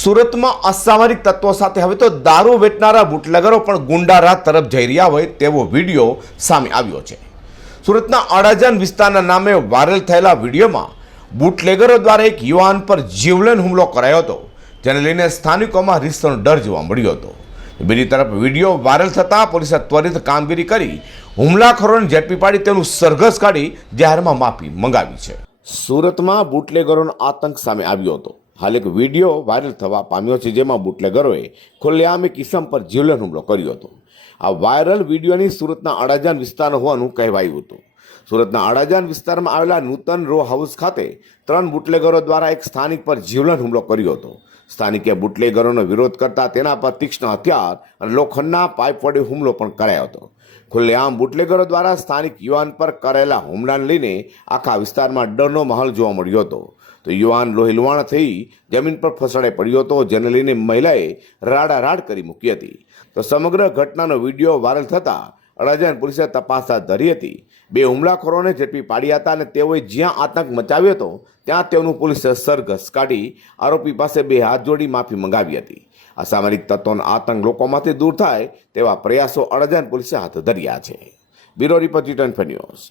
સુરતમાં અસામરિક તત્વો સાથે હવે તો દારૂ વેચનારા બુટલેગરો પણ ગુંડારા તરફ જઈ રહ્યા હોય તેવો વીડિયો સામે આવ્યો છે. સુરતના અડાજન વિસ્તારના નામે વાયરલ થયેલા વિડીયોમાં બુટલેગરો દ્વારા એક યુવાન પર જીવલેણ હુમલો કરાયો હતો, જેને લઈને સ્થાનિકોમાં રીસનો ડર જોવા મળ્યો હતો. બીજી તરફ વીડિયો વાયરલ થતાં પોલીસે ત્વરિત કામગીરી કરી હુમલાખોરોને ઝડપી પાડી તેનું સરઘસ કાઢી જાહેરમાં માફી મંગાવી છે. સુરતમાં બુટલેગરોનો આતંક સામે આવ્યો હતો. હાલ એક વીડિયો વાયરલ થવા પામ્યો છે જેમાં બુટલેગરોએ ખુલ્લેઆમ એક ઇસમ પર જીવલેણ હુમલો કર્યો હતો. આ વાયરલ વિડીયોની સુરતના અડાજાન વિસ્તાર હોવાનું કહેવાયું હતું. સુરતના અડાજાન વિસ્તારમાં આવેલા નૂતન રો હાઉસ ખાતે ત્રણ બુટલેગરો દ્વારા એક સ્થાનિક પર જીવલેણ હુમલો કર્યો હતો. સ્થાનિકે બુટલેગરોનો વિરોધ કરતા તેના પર તીક્ષ્ણ હથિયાર અને લોખંડના પાઇપ વડે હુમલો પણ કરાયો હતો. ખુલ્લેઆમ બુટલેગરો દ્વારા સ્થાનિક યુવાન પર કરેલા હુમલાને લઈને આખા વિસ્તારમાં ડરનો માહોલ જોવા મળ્યો હતો. તો યુવાન લોહીલવાણ થઈ જમીન પર ફસડે પડ્યો હતો, જેને લઈને મહિલાએ રાડારાડ કરી મૂકી હતી. તો સમગ્ર ઘટનાનો વીડિયો વાયરલ થતાં અડાજણ પોલીસે તપાસ હાથ ધરી હતી. બે હુમલાખોરોને ઝડપી પાડ્યા હતા અને તેઓએ જ્યાં આતંક મચાવ્યો હતો, ત્યાં તેઓનું પોલીસે સરઘસ કાઢી આરોપી પાસે બે હાથ જોડી માફી મંગાવી હતી. અસામરિક તત્વોનો આતંક લોકોમાંથી દૂર થાય તેવા પ્રયાસો અડાજણ પોલીસે હાથ ધર્યા છે. Bureau report return news.